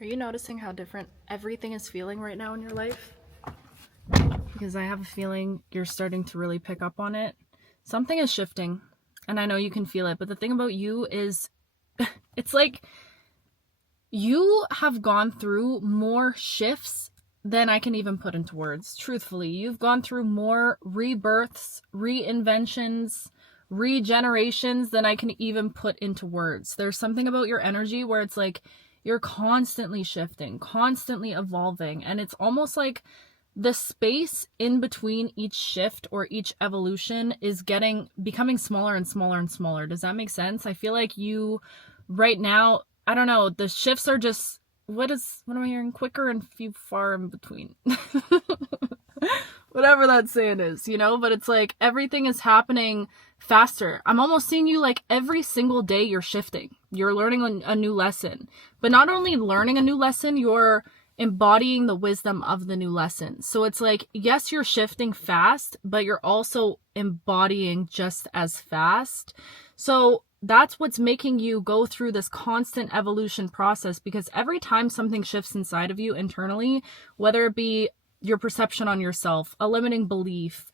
Are you noticing how different everything is feeling right now in your life? Because I have a feeling you're starting to really pick up on it. Something is shifting, and I know you can feel it, but the thing about you is it's like you have gone through more shifts than I can even put into words. Truthfully, you've gone through more rebirths, reinventions, regenerations than I can even put into words. There's something about your energy where it's like you're constantly shifting, constantly evolving, and it's almost like the space in between each shift or each evolution is becoming smaller and smaller and smaller. Does that make sense? I feel like you right now, I don't know, the shifts are just what am I hearing? Quicker and few far in between. Whatever that saying is, but it's like everything is happening faster. I'm almost seeing you like every single day you're shifting. You're learning a new lesson. But not only learning a new lesson, you're embodying the wisdom of the new lesson. So it's like, yes, you're shifting fast, but you're also embodying just as fast. So that's what's making you go through this constant evolution process, because every time something shifts inside of you internally, whether it be your perception on yourself, a limiting belief,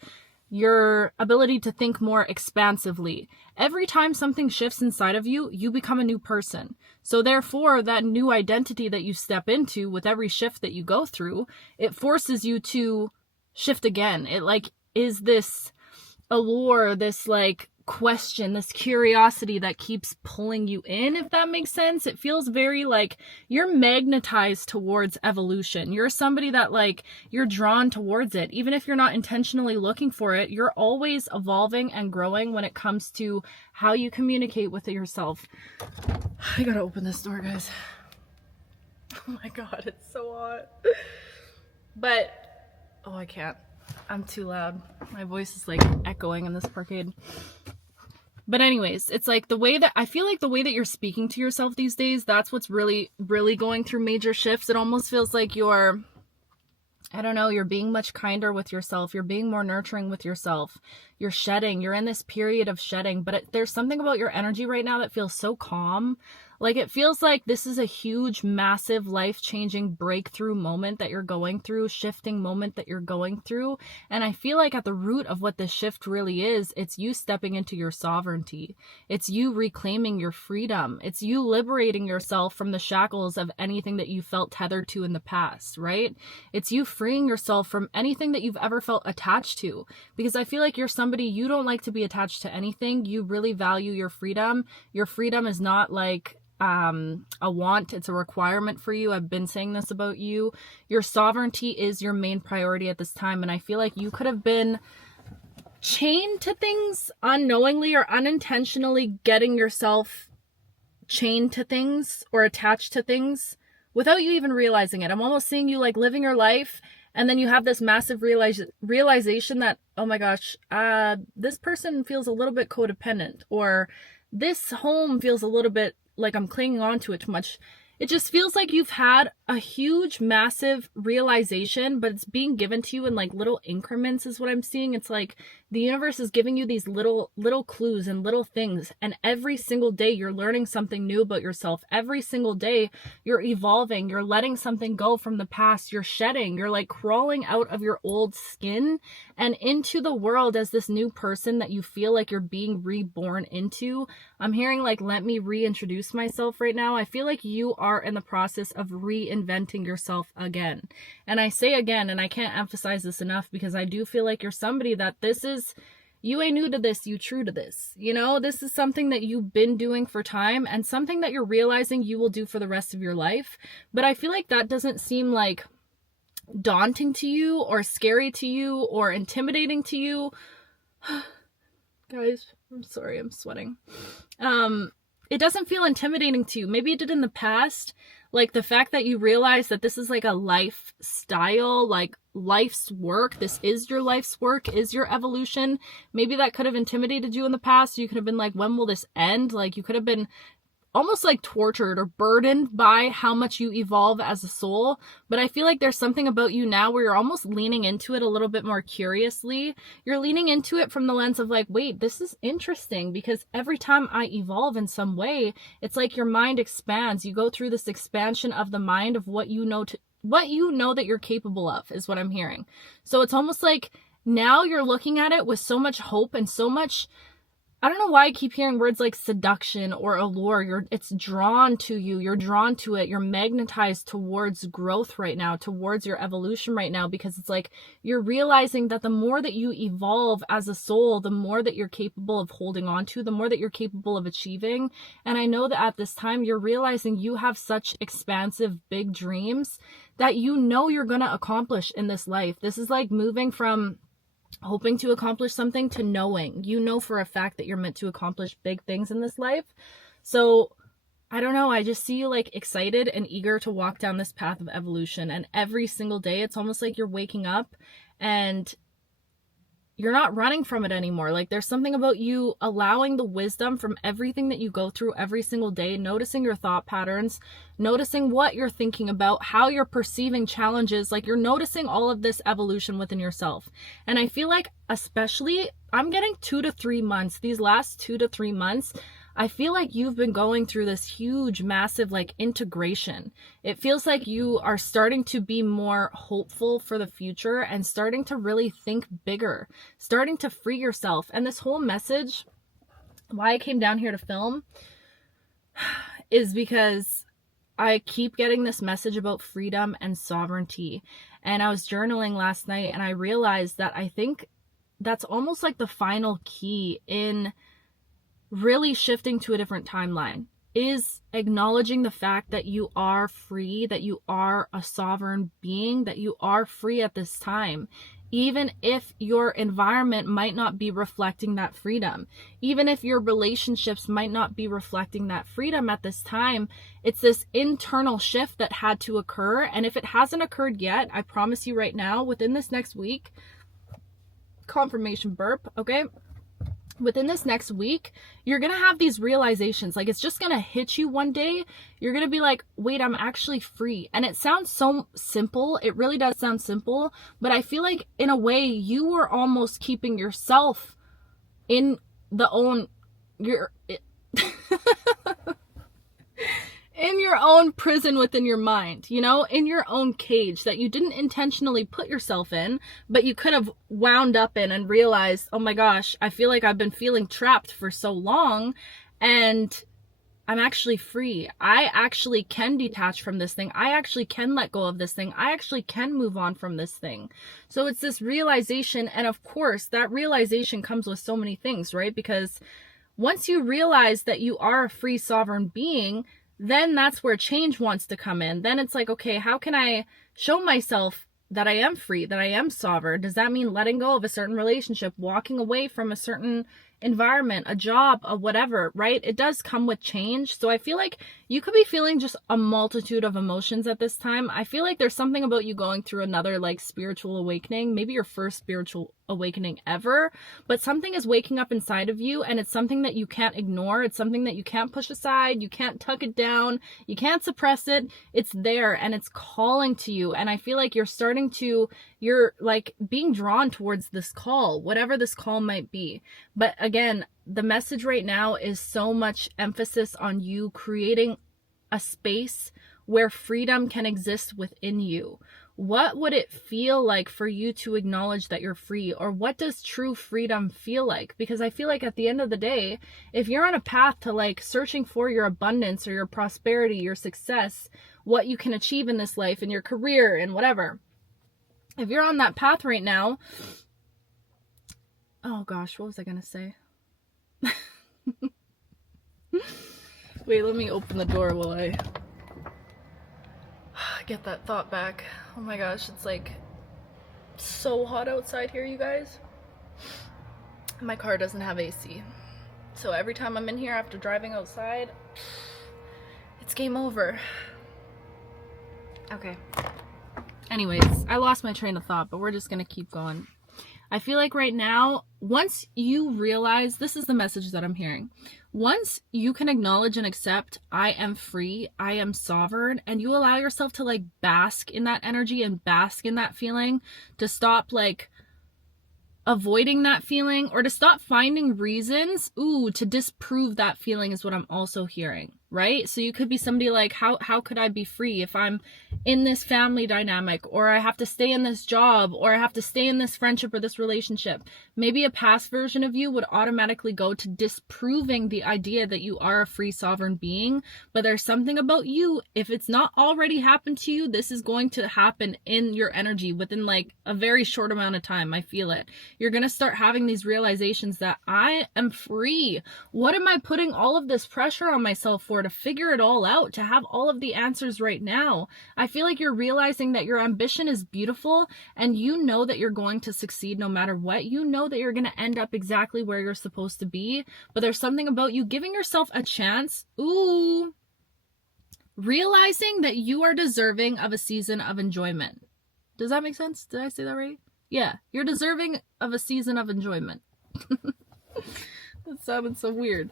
your ability to think more expansively, every time something shifts inside of you, you become a new person. So therefore, that new identity that you step into with every shift that you go through, it forces you to shift again. It like is this allure, this like question, this curiosity that keeps pulling you in, if that makes sense. It feels very like you're magnetized towards evolution. You're somebody that like you're drawn towards it. Even if you're not intentionally looking for it, you're always evolving and growing when it comes to how you communicate with yourself. I gotta open this door, guys. Oh my god, it's so hot. But I can't. I'm too loud. My voice is like echoing in this parkade. But anyways, it's like I feel like the way that you're speaking to yourself these days, that's what's really, really going through major shifts. It almost feels like you're being much kinder with yourself. You're being more nurturing with yourself. You're shedding. You're in this period of shedding. But there's something about your energy right now that feels so calm. Like it feels like this is a huge, massive, life-changing breakthrough moment that you're going through, shifting moment that you're going through. And I feel like at the root of what this shift really is, it's you stepping into your sovereignty. It's you reclaiming your freedom. It's you liberating yourself from the shackles of anything that you felt tethered to in the past, right? It's you freeing yourself from anything that you've ever felt attached to. Because I feel like you're somebody, you don't like to be attached to anything. You really value your freedom. Your freedom is not like a want, it's a requirement for you. I've been saying this about you. Your sovereignty is your main priority at this time, and I feel like you could have been chained to things unknowingly or unintentionally, getting yourself chained to things or attached to things without you even realizing it. I'm almost seeing you like living your life, and then you have this massive realization that, oh my gosh, this person feels a little bit codependent, or this home feels a little bit like I'm clinging on to it too much. It just feels like you've had a huge, massive realization, but it's being given to you in like little increments is what I'm seeing. It's like the universe is giving you these little clues and little things. And every single day you're learning something new about yourself. Every single day you're evolving. You're letting something go from the past. You're shedding. You're like crawling out of your old skin and into the world as this new person that you feel like you're being reborn into. I'm hearing like, let me reintroduce myself right now. I feel like you are in the process of reinventing yourself again. And I say again, and I can't emphasize this enough, because I do feel like you're somebody that you ain't new to this, you true to this. This is something that you've been doing for time and something that you're realizing you will do for the rest of your life. But I feel like that doesn't seem like daunting to you or scary to you or intimidating to you. Guys, I'm sorry, I'm sweating. It doesn't feel intimidating to you. Maybe it did in the past. Like the fact that you realize that this is like a lifestyle, like life's work. This is your life's work, is your evolution. Maybe that could have intimidated you in the past. You could have been like, when will this end? Like you could have been almost like tortured or burdened by how much you evolve as a soul. But I feel like there's something about you now where you're almost leaning into it a little bit more curiously. You're leaning into it from the lens of like, wait, this is interesting, because every time I evolve in some way, it's like your mind expands. You go through this expansion of the mind of what you know that you're capable of, is what I'm hearing. So it's almost like now you're looking at it with so much hope and so much, I don't know why I keep hearing words like seduction or allure. It's drawn to you. You're drawn to it. You're magnetized towards growth right now, towards your evolution right now, because it's like you're realizing that the more that you evolve as a soul, the more that you're capable of holding on to, the more that you're capable of achieving. And I know that at this time you're realizing you have such expansive, big dreams that you know you're going to accomplish in this life. This is like moving from hoping to accomplish something to knowing. You know for a fact that you're meant to accomplish big things in this life. So I don't know, I just see you like excited and eager to walk down this path of evolution. And every single day it's almost like you're waking up and you're not running from it anymore. Like there's something about you allowing the wisdom from everything that you go through every single day, noticing your thought patterns, noticing what you're thinking about, how you're perceiving challenges. Like you're noticing all of this evolution within yourself. And I feel like especially I'm getting 2 to 3 months, these last 2 to 3 months, I feel like you've been going through this huge, massive like integration. It feels like you are starting to be more hopeful for the future and starting to really think bigger, starting to free yourself. And this whole message, why I came down here to film, is because I keep getting this message about freedom and sovereignty. And I was journaling last night and I realized that I think that's almost like the final key in really shifting to a different timeline, is acknowledging the fact that you are free, that you are a sovereign being, that you are free at this time, even if your environment might not be reflecting that freedom, even if your relationships might not be reflecting that freedom at this time. It's this internal shift that had to occur. And if it hasn't occurred yet, I promise you right now, within this next week, confirmation burp, okay? Within this next week, you're going to have these realizations. Like it's just going to hit you one day. You're going to be like, wait, I'm actually free. And it sounds so simple. It really does sound simple. But I feel like in a way you were almost keeping yourself in in your own prison within your mind, you know, in your own cage that you didn't intentionally put yourself in, but you could have wound up in and realized, oh my gosh, I feel like I've been feeling trapped for so long and I'm actually free. I actually can detach from this thing. I actually can let go of this thing. I actually can move on from this thing. So it's this realization. And of course, that realization comes with so many things, right? Because once you realize that you are a free sovereign being, then that's where change wants to come in. Then it's like, okay, how can I show myself that I am free, that I am sovereign? Does that mean letting go of a certain relationship, walking away from a certain environment, a job, a whatever, right? It does come with change. So I feel like you could be feeling just a multitude of emotions at this time. I feel like there's something about you going through another like spiritual awakening, maybe your first spiritual awakening ever, but something is waking up inside of you and it's something that you can't ignore. It's something that you can't push aside. You can't tuck it down. You can't suppress it. It's there and it's calling to you. And I feel like you're like being drawn towards this call, whatever this call might be. But again, the message right now is so much emphasis on you creating a space where freedom can exist within you. What would it feel like for you to acknowledge that you're free? Or what does true freedom feel like? Because I feel like at the end of the day, if you're on a path to like searching for your abundance or your prosperity, your success, what you can achieve in this life, in your career and whatever, if you're on that path right now, oh gosh, what was I going to say? Wait, let me open the door while I get that thought back. Oh my gosh, it's like so hot outside here, you guys. My car doesn't have AC. So every time I'm in here after driving outside, it's game over. Okay. Anyways, I lost my train of thought, but we're just gonna keep going. I feel like right now, once you realize, this is the message that I'm hearing. Once you can acknowledge and accept, I am free, I am sovereign, and you allow yourself to like bask in that energy and bask in that feeling, to stop like avoiding that feeling, or to stop finding reasons to disprove that feeling, is what I'm also hearing, right? So you could be somebody like, how could I be free if I'm in this family dynamic, or I have to stay in this job, or I have to stay in this friendship or this relationship? Maybe a past version of you would automatically go to disproving the idea that you are a free sovereign being. But there's something about you, if it's not already happened to you, this is going to happen in your energy within like a very short amount of time. I feel it. You're going to start having these realizations that I am free. What am I putting all of this pressure on myself for, to figure it all out, to have all of the answers right now? I feel like you're realizing that your ambition is beautiful, and you know that you're going to succeed no matter what. You know that you're going to end up exactly where you're supposed to be, but there's something about you giving yourself a chance. Realizing that you are deserving of a season of enjoyment. Does that make sense? Did I say that right? Yeah, you're deserving of a season of enjoyment. That sounded so weird.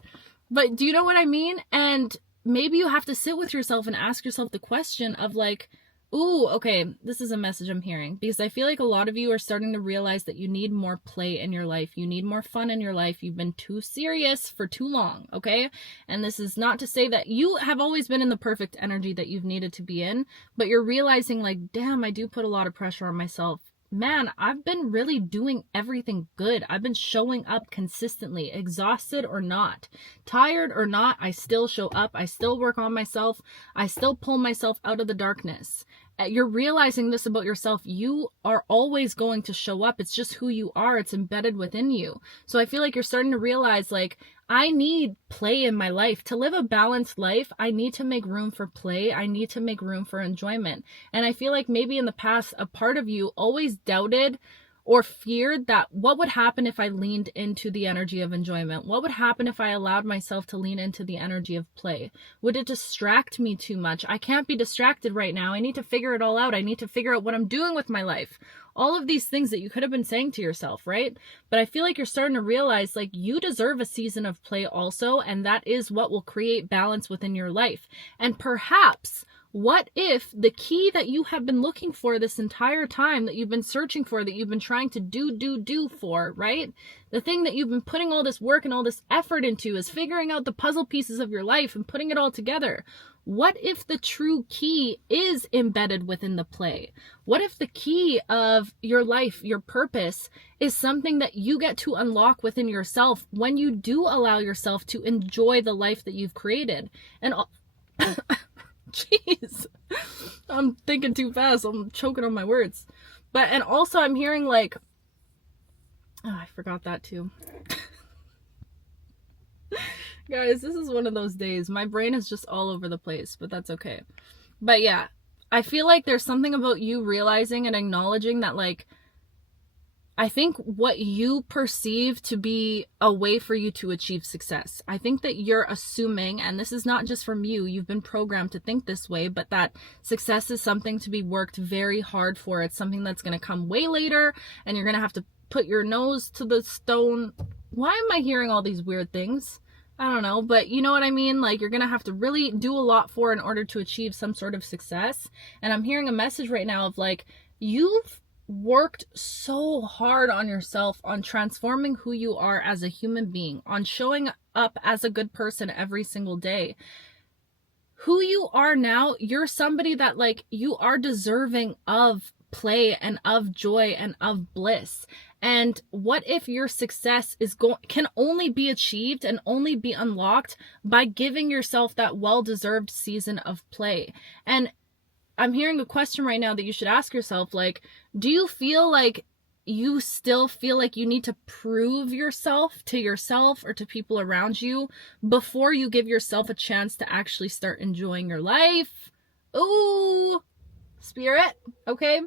But do you know what I mean? And maybe you have to sit with yourself and ask yourself the question of like, okay, this is a message I'm hearing, because I feel like a lot of you are starting to realize that you need more play in your life. You need more fun in your life. You've been too serious for too long, okay? And this is not to say that you have always been in the perfect energy that you've needed to be in, but you're realizing like, damn, I do put a lot of pressure on myself. Man, I've been really doing everything good. I've been showing up consistently, exhausted or not, tired or not. I still show up. I still work on myself. I still pull myself out of the darkness. You're realizing this about yourself. You are always going to show up. It's just who you are. It's embedded within you. So I feel like you're starting to realize like, I need play in my life. To live a balanced life, I need to make room for play. I need to make room for enjoyment. And I feel like maybe in the past, a part of you always doubted or feared that what would happen if I leaned into the energy of enjoyment? What would happen if I allowed myself to lean into the energy of play? Would it distract me too much? I can't be distracted right now. I need to figure it all out. I need to figure out what I'm doing with my life. All of these things that you could have been saying to yourself, right? But I feel like you're starting to realize like you deserve a season of play also, and that is what will create balance within your life. And perhaps, what if the key that you have been looking for this entire time, that you've been searching for, that you've been trying to do for, right? The thing that you've been putting all this work and all this effort into is figuring out the puzzle pieces of your life and putting it all together. What if the true key is embedded within the play? What if the key of your life, your purpose, is something that you get to unlock within yourself when you do allow yourself to enjoy the life that you've created? And jeez, I'm thinking too fast. I'm choking on my words. And also I'm hearing like, I forgot that too. Guys, this is one of those days. My brain is just all over the place, but that's okay. But yeah, I feel like there's something about you realizing and acknowledging that like, I think what you perceive to be a way for you to achieve success, I think that you're assuming, and this is not just from you, you've been programmed to think this way, but that success is something to be worked very hard for. It's something that's going to come way later, and you're going to have to put your nose to the stone. Why am I hearing all these weird things? I don't know, but you know what I mean? Like, you're going to have to really do a lot for in order to achieve some sort of success. And I'm hearing a message right now of like, you've worked so hard on yourself, on transforming who you are as a human being, on showing up as a good person every single day. Who you are now, you're somebody that like, you are deserving of play and of joy and of bliss. And what if your success can only be achieved and only be unlocked by giving yourself that well-deserved season of play? And I'm hearing a question right now that you should ask yourself, like, do you feel like you still feel like you need to prove yourself to yourself or to people around you before you give yourself a chance to actually start enjoying your life? Ooh, spirit, okay?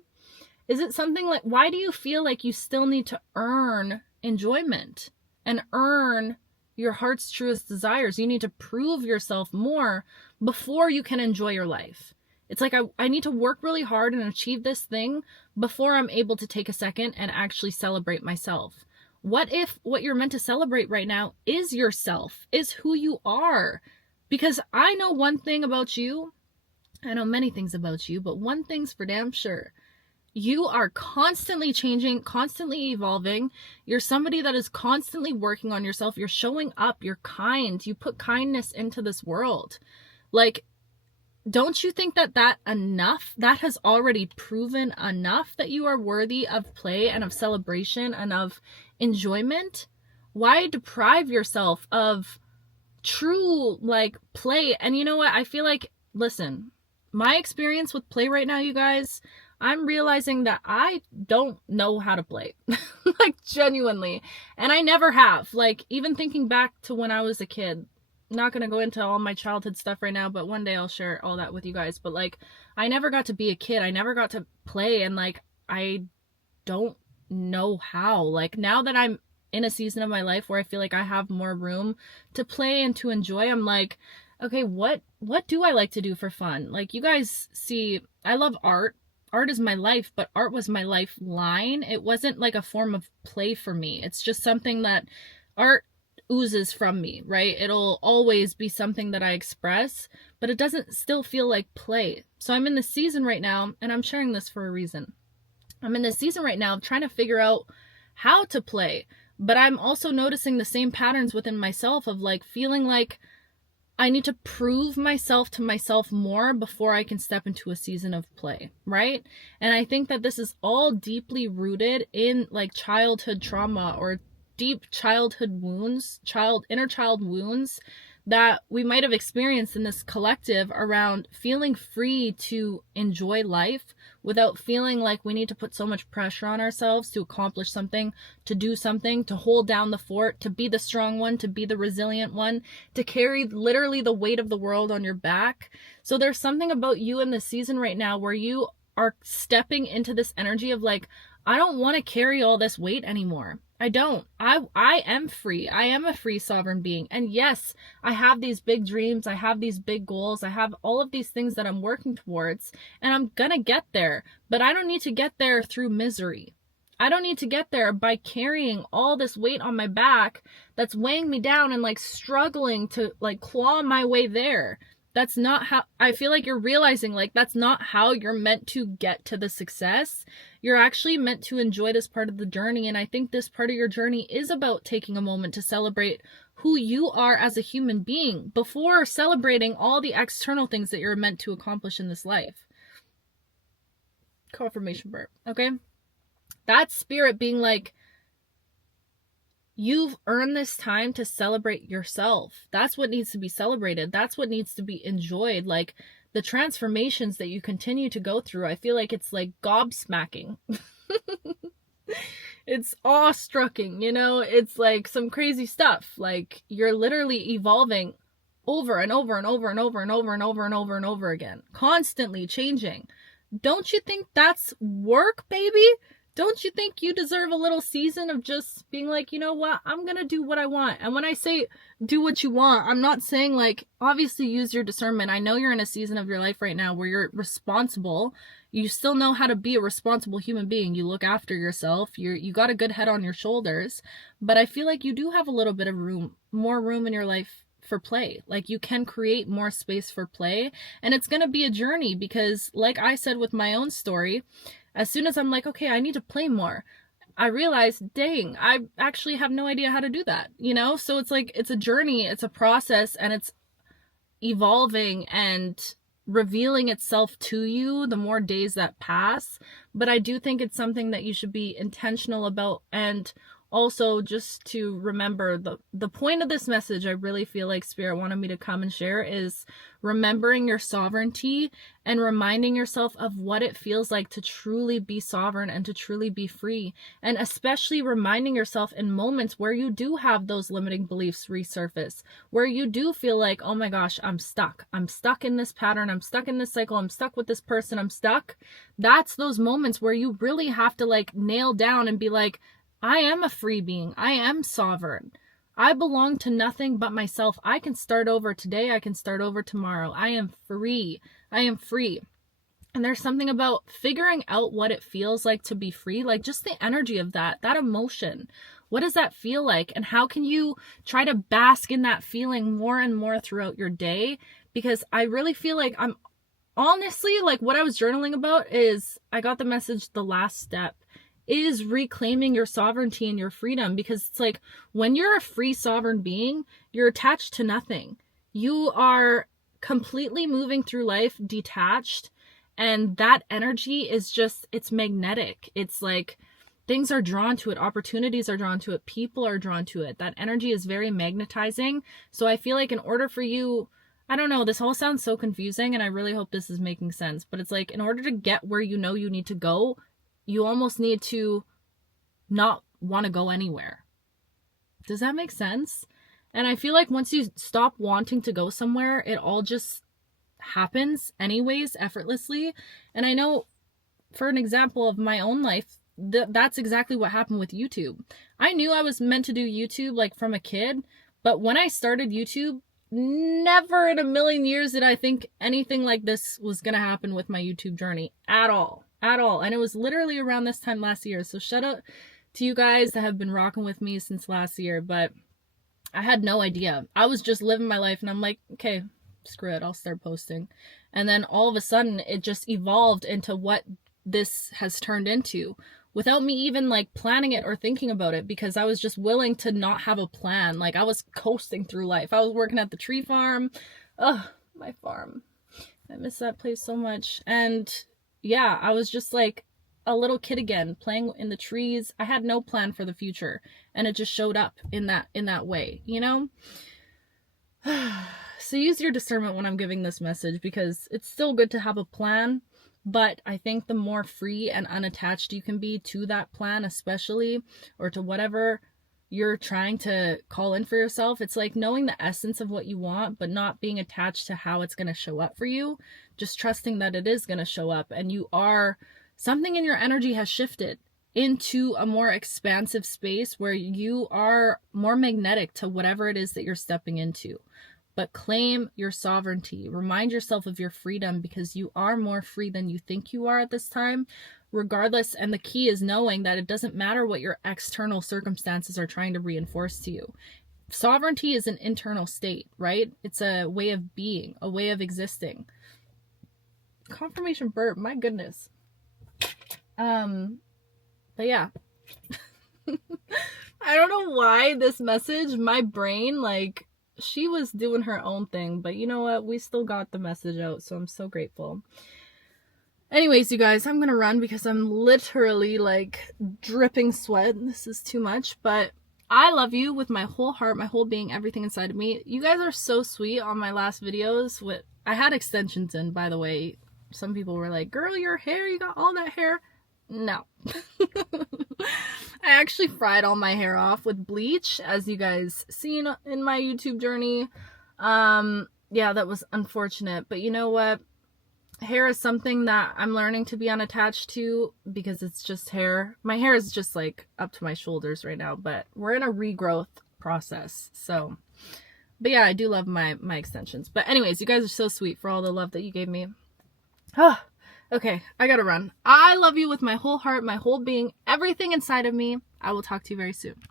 Is it something like, why do you feel like you still need to earn enjoyment and earn your heart's truest desires? You need to prove yourself more before you can enjoy your life. It's like I need to work really hard and achieve this thing before I'm able to take a second and actually celebrate myself. What if what you're meant to celebrate right now is yourself, is who you are? Because I know one thing about you. I know many things about you, but one thing's for damn sure. You are constantly changing, constantly evolving. You're somebody that is constantly working on yourself. You're showing up. You're kind. You put kindness into this world. Like, don't you think that enough? That has already proven enough that you are worthy of play and of celebration and of enjoyment? Why deprive yourself of true, like, play? And you know what? I feel like, listen, my experience with play right now, you guys, I'm realizing that I don't know how to play. Like, genuinely. And I never have. Like, even thinking back to when I was a kid, not going to go into all my childhood stuff right now, but one day I'll share all that with you guys. But like, I never got to be a kid. I never got to play. And like, I don't know how. Like, now that I'm in a season of my life where I feel like I have more room to play and to enjoy, I'm like, okay, what do I like to do for fun? Like, you guys see, I love art. Art is my life, but art was my lifeline. It wasn't like a form of play for me. It's just something that art oozes from me, right? It'll always be something that I express, but it doesn't still feel like play. So I'm in this season right now, and I'm sharing this for a reason. I'm in this season right now of trying to figure out how to play, but I'm also noticing the same patterns within myself of like feeling like I need to prove myself to myself more before I can step into a season of play, right? And I think that this is all deeply rooted in like childhood trauma or deep childhood wounds, inner child wounds that we might have experienced in this collective around feeling free to enjoy life without feeling like we need to put so much pressure on ourselves to accomplish something, to do something, to hold down the fort, to be the strong one, to be the resilient one, to carry literally the weight of the world on your back. So there's something about you in this season right now where you are stepping into this energy of like, I don't want to carry all this weight anymore. I don't. I am free. I am a free sovereign being. And yes, I have these big dreams. I have these big goals. I have all of these things that I'm working towards, and I'm gonna get there. But I don't need to get there through misery. I don't need to get there by carrying all this weight on my back that's weighing me down and like struggling to like claw my way there. That's not how, I feel like you're realizing like that's not how you're meant to get to the success. You're actually meant to enjoy this part of the journey. And I think this part of your journey is about taking a moment to celebrate who you are as a human being before celebrating all the external things that you're meant to accomplish in this life. Confirmation burp. Okay. That spirit being like, you've earned this time to celebrate yourself. That's what needs to be celebrated. That's what needs to be enjoyed. Like the transformations that you continue to go through, I feel like it's like gobsmacking. It's awe-striking, you know? It's like some crazy stuff. Like you're literally evolving over and over and over and over and over and over and over and over again. Constantly changing. Don't you think that's work, baby? Don't you think you deserve a little season of just being like, you know what, I'm going to do what I want. And when I say do what you want, I'm not saying like, obviously use your discernment. I know you're in a season of your life right now where you're responsible. You still know how to be a responsible human being. You look after yourself. You got a good head on your shoulders. But I feel like you do have a little bit of more room in your life for play. Like you can create more space for play. And it's going to be a journey because like I said with my own story, as soon as I'm like, okay, I need to play more, I realized, dang, I actually have no idea how to do that, you know? So it's like, it's a journey, it's a process, and it's evolving and revealing itself to you the more days that pass. But I do think it's something that you should be intentional about. And also just to remember the point of this message, I really feel like Spirit wanted me to come and share, is remembering your sovereignty and reminding yourself of what it feels like to truly be sovereign and to truly be free. And especially reminding yourself in moments where you do have those limiting beliefs resurface, where you do feel like, oh my gosh, I'm stuck in this pattern, I'm stuck in this cycle, I'm stuck with this person, I'm stuck. That's those moments where you really have to like nail down and be like, I am a free being. I am sovereign. I belong to nothing but myself. I can start over today. I can start over tomorrow. I am free. I am free. And there's something about figuring out what it feels like to be free, like just the energy of that emotion. What does that feel like? And how can you try to bask in that feeling more and more throughout your day? Because I really feel like I'm honestly, like what I was journaling about is I got the message, the last step is reclaiming your sovereignty and your freedom. Because it's like when you're a free sovereign being, you're attached to nothing. You are completely moving through life detached. And that energy is just, it's magnetic. It's like things are drawn to it. Opportunities are drawn to it. People are drawn to it. That energy is very magnetizing. So I feel like in order for you, I don't know, this all sounds so confusing and I really hope this is making sense. But it's like in order to get where you know you need to go, you almost need to not want to go anywhere. Does that make sense? And I feel like once you stop wanting to go somewhere, it all just happens anyways, effortlessly. And I know for an example of my own life, that's exactly what happened with YouTube. I knew I was meant to do YouTube like from a kid, but when I started YouTube, never in a million years did I think anything like this was gonna happen with my YouTube journey at all. And it was literally around this time last year. So shout out to you guys that have been rocking with me since last year, but I had no idea. I was just living my life and I'm like, okay, screw it, I'll start posting. And then all of a sudden it just evolved into what this has turned into without me even like planning it or thinking about it, because I was just willing to not have a plan. Like I was coasting through life. I was working at the tree farm. Ugh, my farm. I miss that place so much. And yeah, I was just like a little kid again, playing in the trees. I had no plan for the future and it just showed up in that way, you know? So use your discernment when I'm giving this message, because it's still good to have a plan, but I think the more free and unattached you can be to that plan, especially, or to whatever you're trying to call in for yourself, it's like knowing the essence of what you want, but not being attached to how it's going to show up for you. Just trusting that it is going to show up and you are, something in your energy has shifted into a more expansive space where you are more magnetic to whatever it is that you're stepping into. But claim your sovereignty. Remind yourself of your freedom, because you are more free than you think you are at this time, regardless. And the key is knowing that it doesn't matter what your external circumstances are trying to reinforce to you. Sovereignty is an internal state, right? It's a way of being, a way of existing. Confirmation burp, my goodness. But yeah. I don't know why this message, my brain, like, she was doing her own thing, but you know what? We still got the message out, so I'm so grateful. Anyways, you guys, I'm gonna run because I'm literally like dripping sweat. This is too much, but I love you with my whole heart, my whole being, everything inside of me. You guys are so sweet on my last videos. I had extensions in, by the way. Some people were like, girl, your hair, you got all that hair. No. I actually fried all my hair off with bleach, as you guys seen in my YouTube journey. Yeah, that was unfortunate, but you know what? Hair is something that I'm learning to be unattached to, because it's just hair. My hair is just like up to my shoulders right now, but we're in a regrowth process. So, but yeah, I do love my extensions. But anyways, you guys are so sweet for all the love that you gave me. Ah. Okay, I gotta run. I love you with my whole heart, my whole being, everything inside of me. I will talk to you very soon.